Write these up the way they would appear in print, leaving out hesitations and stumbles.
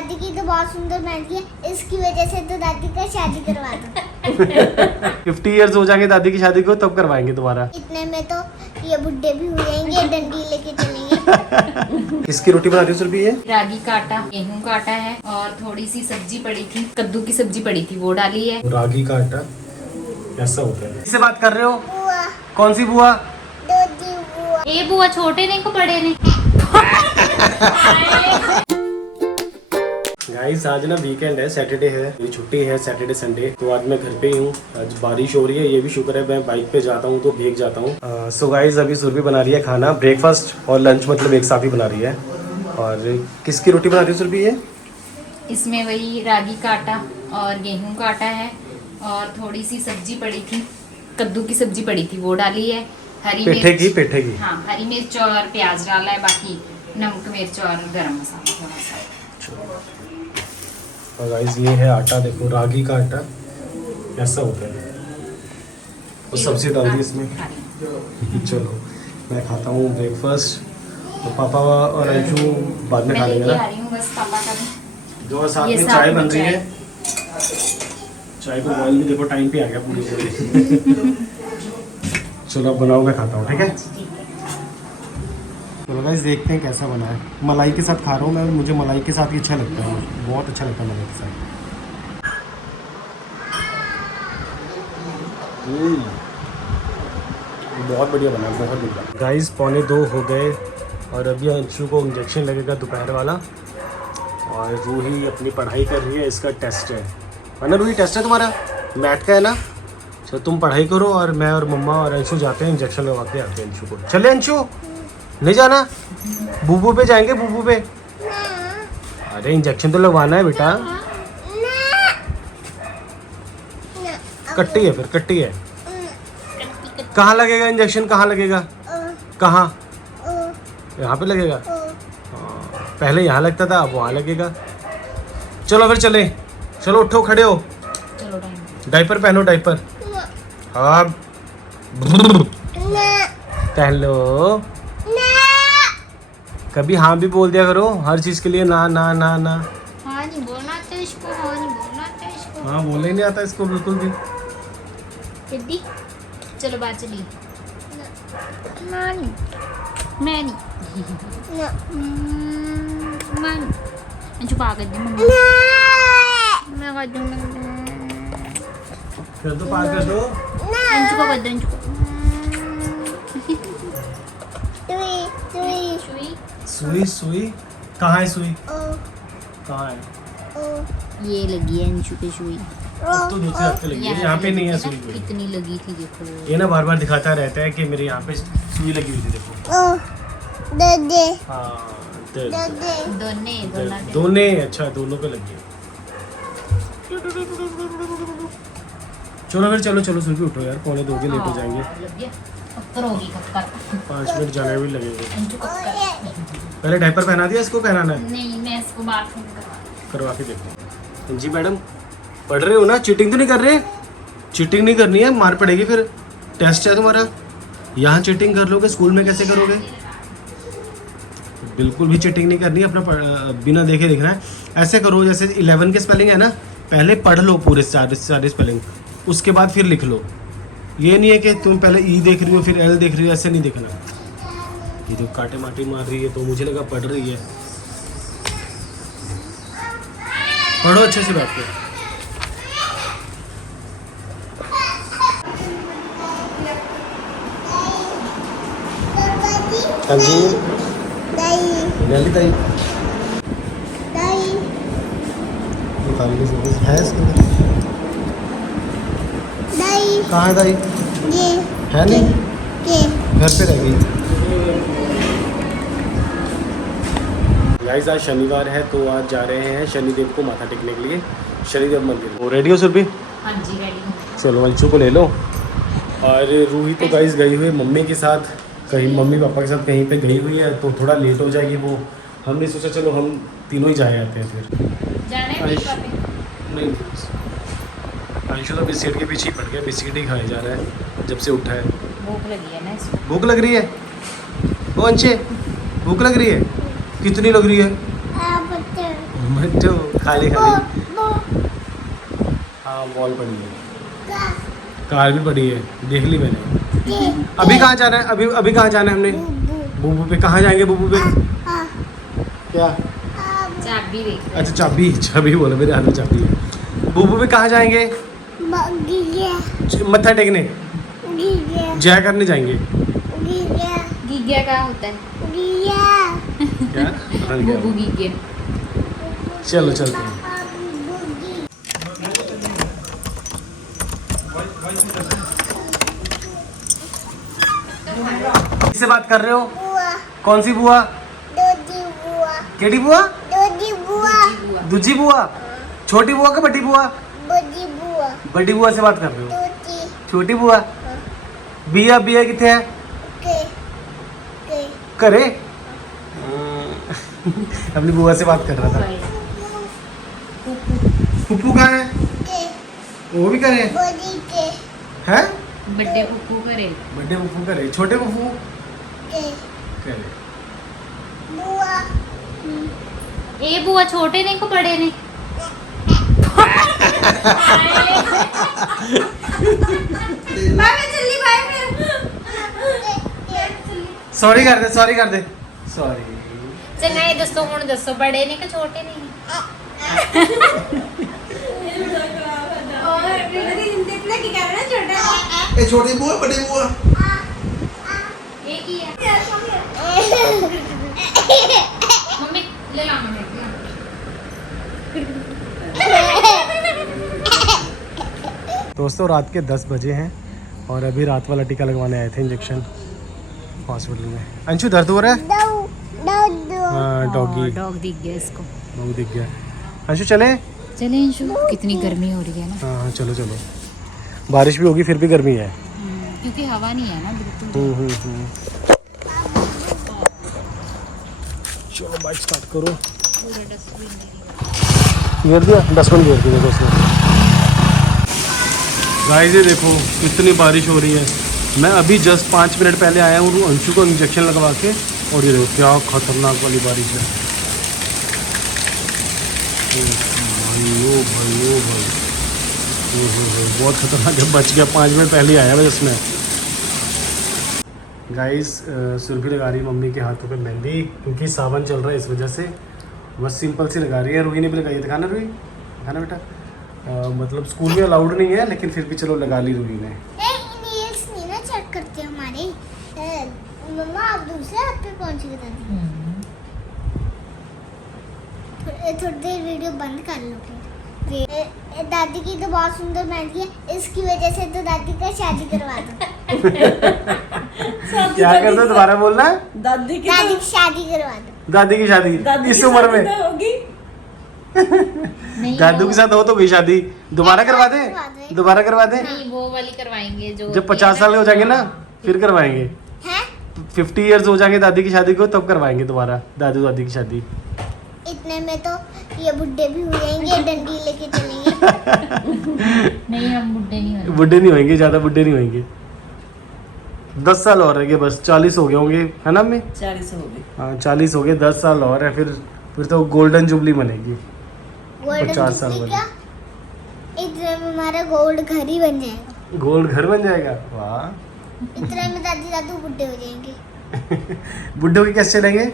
दादी की तो बहुत सुंदर मेहंदी है, इसकी वजह से तो दादी का शादी करवा दो। 50 इयर्स हो जाएंगे दादी की शादी को तब करवाएंगे दोबारा। इतने में तो ये बुड्ढे भी हो जाएंगे, डंडी लेके चलेंगे। किसकी रोटी बना रही हो सुरभि ये? रागी का आटा, गेहूं का आटा है और थोड़ी सी सब्जी पड़ी थी, कद्दू की सब्जी पड़ी थी, वो डाली है। रागी का आटा कैसा होता है? किससे बात कर रहे हो? बुआ, कौन सी बुआ? दादी बुआ। ए बुआ छोटे ने को बड़े ने? गाइस आज ना वीकेंड है, सैटरडे है, मेरी छुट्टी है सैटरडे संडे, तो आज मैं घर पे ही हूँ। आज बारिश हो रही है, ये भी शुक्र है मैं बाइक पे जाता हूँ तो भीग जाता हूँ। सो गाइस अभी सुरभि बना रही है खाना, ब्रेकफास्ट और लंच मतलब एक साथ ही बना रही है। और किसकी रोटी बना रही है सुरभि ये? इसमें वही रागी का आटा और गेहूं का आटा है और थोड़ी सी सब्जी पड़ी थी, कद्दू की सब्जी पड़ी थी, वो डाली है। हरी पेठे की हाँ, हरी मिर्च और प्याज डाला है, बाकी नमक मिर्च और गरम मसाला थोड़ा सा। और गाइस ये है आटा, देखो रागी का आटा कैसा होता है। और सब्जी डाल दी इसमें। चलो मैं खाता हूँ ब्रेकफास्ट, तो पापा और अंशु बाद में खा लेंगे ना। बस पापा का भी जो साथ में चाय बन रही है, चाय को बॉईल भी देखो टाइम पे आ गया पूरी। चलो अब बनाओ, मैं खाता हूँ, ठीक है। चलो गाइस देखते हैं कैसा बना है। मलाई के साथ खा रहा हूँ मैं, मुझे मलाई के साथ ही अच्छा लगता है, बहुत अच्छा लगता है मलाई के साथ। बहुत बढ़िया बना, बहुत बढ़िया। गाइस 1:45 हो गए और अभी अंशु को इंजेक्शन लगेगा दोपहर वाला, और रूही अपनी पढ़ाई कर रही है, इसका टेस्ट है ना रूही? टेस्ट है तुम्हारा, मैथ का है ना? चलो तुम पढ़ाई करो और मैं और मम्मा और अंशु जाते हैं, इंजेक्शन लगवा के आते हैं अंशु को। चले अंशु, नहीं जाना? बूबू पे जाएंगे, बूबू पे। अरे इंजेक्शन तो लगवाना है बेटा। कट्टी है, फिर कट्टी है। कहाँ लगेगा इंजेक्शन, कहाँ लगेगा? कहाँ? यहाँ पे लगेगा। हाँ, पहले यहाँ लगता था, अब वहाँ लगेगा। चलो फिर चले, चलो उठो, खड़े हो, डायपर पहनो, डायपर। हाँ पहन लो। कभी हाँ भी बोल दिया करो हर चीज के लिए, ना ना ना ना। हाँ नहीं बोलना आता इसको, हाँ नहीं बोलना आता इसको। हाँ बोलने ही नहीं आता इसको बिल्कुल भी। सिद्धि चलो बात चलिए। मैं नहीं छुपा कर दी मम्मी, मैं कर दूँ, फिर तो पार कर दो। अंशु को कर दो, अंशु को। सुई सुई कहाँ है? सुई कहाँ है? ये लगी है अंशु पे सुई। अब तो दूसरे हाथ पे लगी है, यहाँ पे नहीं है सुई। कितनी लगी थी देखो। ये ना बार बार दिखाता रहता है कि मेरे यहाँ पे सुई लगी हुई थी, देखो। हाँ दोनों, अच्छा दोनों पे लगी है। चलो फिर चलो चलो सुरभि उठो यार, 1:45 के लेट हो जाएंगे। 5 मिनट जाने भी लगेंगे। पहले डायपर पहना दिया, इसको पहनाना है? नहीं मैं इसको बाथरूम करवा के देखते हैं। जी मैडम पढ़ रहे हो ना? चीटिंग तो नहीं कर रहे? चीटिंग नहीं करनी है, मार पड़ेगी फिर। टेस्ट है तुम्हारा, यहाँ चीटिंग कर लोगे, स्कूल में कैसे करोगे? बिल्कुल भी चीटिंग नहीं करनी, अपना बिना देखे लिखना है। ऐसे करो जैसे 11 के स्पेलिंग है ना, पहले पढ़ लो पूरे सारे स्पेलिंग, उसके बाद फिर लिख लो। ये नहीं है कि तुम पहले ई देख रही हो फिर एल देख रही हो, ऐसे नहीं देखना। ये तो काटे माटे मार रही है तो मुझे लगा पढ़ रही है। पढ़ो अच्छे से बैठ के। हाँ जी ताई है इसके अंदर। कहाँ है दाई? है नहीं, घर पे रह गई। गाइस आज शनिवार है तो आज जा रहे हैं शनिदेव को माथा टेकने के लिए, शनिदेव मंदिर। वो रेडी हो सुरभि? हाँ जी रेडी। चलो अंशु को ले लो। और रूही तो गाइस गई हुई मम्मी के साथ, कहीं मम्मी पापा के साथ कहीं पे गई हुई है, तो थोड़ा लेट हो जाएगी वो। हमने सोचा चलो हम तीनों ही जाए आते हैं फिर। नहीं अंशु तो बिस्किट के पीछे ही पड़ गया, बिस्किट ही खाया जा रहा है जब से उठा है। भूख लगी है ना इसको। भूख लग रही है? ओ अंशे भूख लग रही है? कितनी लग रही है? बच्चों खाली खाली। वो हाँ बॉल पड़ी है, का कार भी पड़ी है, देख ली मैंने। के अभी कहाँ जाना है? अभी कहाँ जाना है हमने? बू बुबू पे कहाँ जाएंगे? बुबू पे हाँ क्या? चाबी देख। अच्छा चाबी बोला, मेरे हाथ में चाबी है। बुबू पे कहाँ जाएंगे? गिया मत्था टेकने, गिया जय करने जाएंगे। गिया गीगिया का होता है? गिया क्या? पता नहीं क्या बुबू हुआ। गीगिया। चलो चलते हैं। किससे बात कर रहे हो? बुआ कौन सी बुआ? दोदी बुआ केडी बुआ? दोदी बुआ दूजी बुआ? छोटी बुआ का बड़ी बुआ? बड़ी बुआ बड़ी बुआ से बात कर रहे हो? दोदी छोटी बुआ? बिया बिया कितने है? के के करे अपनी बुआ से बात कर रहा था। पुप्पू कहाँ है? के वो भी करे बड़ी के हैं? बर्थडे पुप्पू करे। बड़े पुप्पू करे, छोटे पुप्पू के करे। बुआ ए बुआ छोटे ने को बड़े ने? सॉरी कर दे, सॉरी कर दे, सॉरी। चंगा ये दसो हुण दसो बड़े ने कि छोटे ने? ए छोटी बुआ बड़ी बुआ ये की है? मम्मी ले ला मम्मी। दोस्तों रात के 10 बजे हैं और अभी रात वाला टीका लगवाने आए थे, इंजेक्शन हॉस्पिटल में। अंशु दर्द हो रहा है? दो दो दो हाँ डॉगी, डॉग दिख गया इसको। डॉग दिख गया। अंशु चले? चले अंशु, कितनी गर्मी हो रही है ना। हाँ चलो चलो, बारिश भी होगी फिर भी गर्मी है। क्योंकि हवा नहीं है ना बिल्कुल। चलो बाइक स्टार्ट करो। पूरा डस्टबिन गिर दिया, डस्टबिन गिर दिया दोस्तों। गाइस ये देखो कितनी बारिश हो रही है। मैं अभी जस्ट 5 मिनट पहले आया हूँ अंशु को इंजेक्शन लगवा के, और ये देखो क्या खतरनाक वाली बारिश है। भाई ओ भाई, बहुत खतरनाक है। बच गया, 5 मिनट पहले आया मैं जिसमें। गाइस सुरभि लगा रही है मम्मी के हाथों पे मेहंदी, क्योंकि सावन चल रहा है इस वजह से। बस सिंपल सी लगा रही है। रूही ने भी लगाई है, दिखाना रूही, दिखाना बेटा। मतलब स्कूल में अलाउड नहीं है लेकिन फिर भी चलो लगा ली रूही ने। नेल्स नहीं ना चेक करते हमारे। मम्मा आप दूसरे हाथ पे पहुंच गए दादी। थोड़ी देर वीडियो बंद कर लो फिर। दादी की तो बहुत सुंदर मेहंदी है, इसकी वजह से तो दादी का शादी करवा दो। क्या कर दो, दोबारा बोलना है? दादी की दादी की शादी करवा दो। दादी की शादी दादी इस की उम्र शादी में? तो होगी। नहीं, दादू के साथ हो तो गई शादी, दोबारा करवा करवा दे, दे। दोबारा करवा दे। नहीं वो वाली करवाएंगे जो जब 50 साल के हो जाएंगे ना फिर करवाएंगे। हैं? 50 इयर्स हो जाएंगे दादी की शादी को, तब करवाएंगे दोबारा दादू दादी की शादी। इतने में तो ये बुड्ढे भी हो जाएंगे, डंडी लेके चलेंगे। नहीं हम बुड्ढे नहीं होंगे। बुढ़े नहीं होंगे, ज्यादा बुढ़े नहीं होंगे। 10 साल और रह गए बस, 40 हो गए होंगे, है ना अम्मी? 40 हो गई। हाँ 40 हो गए, 10 साल और है, फिर तो गोल्डन जुबली बनेगी। गोल्डन 50 साल जुबली वाली। क्या? इतने में हमारा गोल्ड घर ही बन जाएगा। गोल्ड घर बन जाएगा, वाह। इतने में दादी दादू बुड्ढे हो जाएंगे। बुड्ढों की कैसे चलेंगे?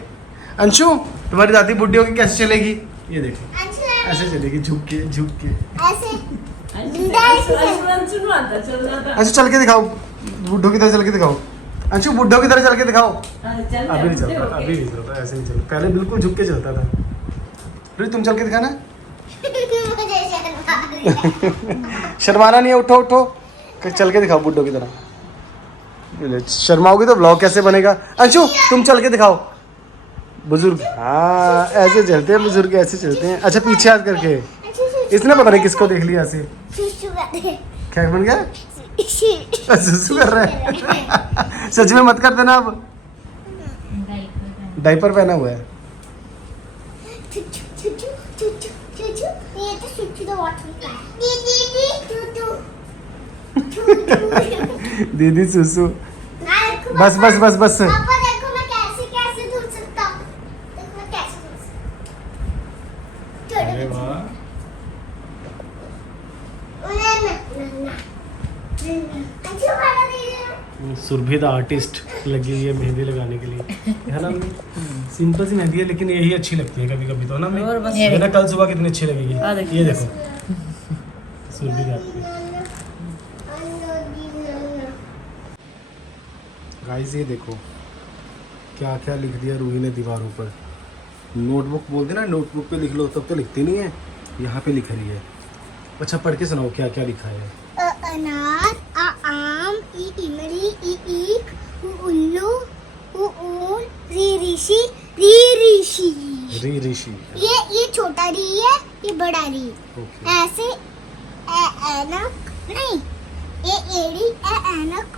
अंशु तुम्हारी दादी बुड्ढियों की कैसे चलेगी? ये देखो अच्छा, ऐसे चलेगी, झुक के झुक के। ऐसे जिंदा ऐसे अंशु आता चल रहा था। अंशु चल के दिखाओ, बुड्ढों की तरह चल के दिखाओ। अंशु बुड्ढों की तरह चल के दिखाओ। चल अभी नहीं चलता, अभी नहीं चलता, ऐसे नहीं चलता। पहले बिल्कुल झुक के चलता था। फिर तुम चल के दिखाना। मुझे शर्म आ रही है। शर्माना नहीं है, उठो उठो, चल के दिखाओ बुड्ढों की तरह। शर्माओगे तो ब्लॉग कैसे बनेगा? अंशु तुम चल के दिखाओ। बुजुर्ग हाँ ऐसे चलते हैं बुजुर्ग, ऐसे चलते हैं। अच्छा पीछे हाथ करके। इसने पता नहीं किसको देख लिया ऐसे। शुशु करते हैं। क्या बन गया? शी- सुसु कर रहा है। सच में मत कर देना अब। डायपर पहना हुआ है। चुचु चुचु चुचु चुचु, ये तो चुचु तो बहुत होता है। दीदी चुचु चुचु। दीदी सुसु। ना देखो बस बस बस बस। पापा देखो मैं कैसे कैसे धुल सकता हूँ। देखो मैं कैसे धुल सकता अरे वाह, सुरभि द आर्टिस्ट लगी हुई है मेहंदी लगाने के लिए, है ना मम्मी? सिंपल सी मेहंदी है लेकिन यही अच्छी लगती है कभी कभी तो, ना और बस मम्मी? है ना, कल सुबह कितनी अच्छी लगेगी। हाँ, देखिए। ये देखो सुरभि द आर्टिस्ट। गाइस ये देखो क्या क्या लिख दिया रूही ने दीवारों पर। नोटबुक बोलते ना, नोटबुक पे लिख लो तब तो लिखती नहीं है, यहाँ पे लिख रही है। अच्छा पढ़ के सुनाओ क्या क्या लिखा है। अनार, आम, इमली, ईख, उल्लू, ऊन, ऋषि, ऋषि। ऋषि। ये छोटा री है, ये बड़ा री। ओके। ऐसे ऐनक नहीं, ये एड़ी ऐनक,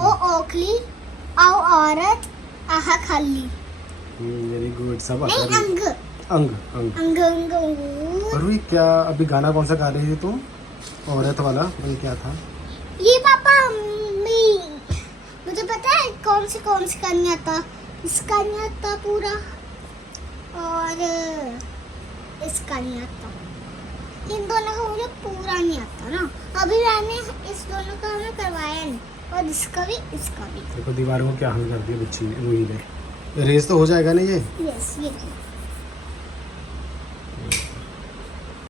ओ ओखली, आओ औरत, आहा खाली। वेरी गुड, सब आता नहीं है। अंग अंग अंग। अंग अंग अंग। और रूही क्या अभी गाना कौन सा गा रही थी तुम? औरत वाला वही क्या था? ये पापा मुझे पता है कौन सी करनी आता। इसका नहीं आता पूरा और इसका नहीं आता। इन दोनों का मुझे पूरा नहीं आता ना। अभी मैंने इस दोनों का हमें करवाया नहीं, और इसका भी इसका भी। देखो दीवारों को क्या हाल कर दिया बच्ची रूही ने। रेस तो हो जाएगा ना ये? यस ये